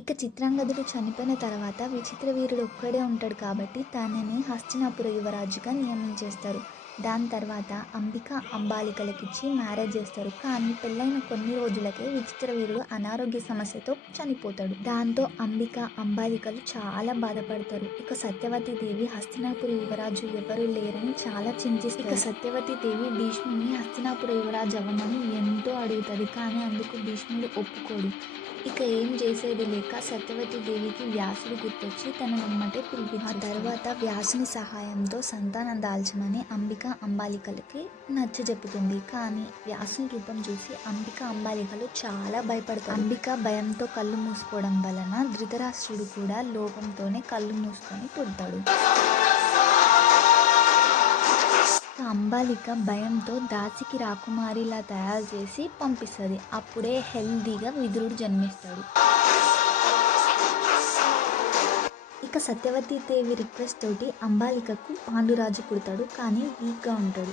ఇక చిత్రాంగదుడు చనిపోయిన తర్వాత విచిత్ర వీరుడు ఒక్కడే ఉంటాడు కాబట్టి తనని హస్తినాపుర యువరాజుగా నియమించేస్తారు. దాని తర్వాత అంబిక అంబాలికలకిచ్చి మ్యారేజ్ చేస్తారు. కానీ పెళ్ళైన కొన్ని రోజులకే విచిత్ర వీరుడు అనారోగ్య సమస్యతో చనిపోతాడు. దాంతో అంబిక అంబాలికలు చాలా బాధపడతారు. ఇక సత్యవతి దేవి హస్తినాపుర యువరాజు ఎవరు లేరని చాలా చింతిస్తారు. ఇక సత్యవతి దేవి భీష్ముడిని హస్తినాపుర యువరాజు అవ్వమని ఎంతో అడుగుతుంది. కానీ అందుకు భీష్ముడు ఒప్పుకోడు. ఇక ఏం చేసేది లేక సత్యవతి దేవికి వ్యాసుడు గుర్తొచ్చి తన వెంబటే పిలిపించాడు. ఆ తర్వాత వ్యాసుని సహాయంతో సంతానం దాల్చమని అంబిక అంబాలికలకి నచ్చజెప్పుతుంది. కానీ వ్యాసుని రూపం చూసి అంబిక అంబాలికలు చాలా భయపడతారు. అంబిక భయంతో కళ్ళు మూసుకోవడం వలన ధృతరాష్ట్రుడు కూడా లోపంతోనే కళ్ళు మూసుకొని పుడతాడు. అంబాలిక భయంతో దాసికి రాకుమారిలా తయారు చేసి పంపిస్తుంది. అప్పుడే హెల్దీగా విదురుడు జన్మిస్తాడు. ఇక సత్యవతి దేవి రిక్వెస్ట్ తోటి అంబాలికకు పాండురాజు పుడతాడు. కానీ వీక్గా ఉంటాడు.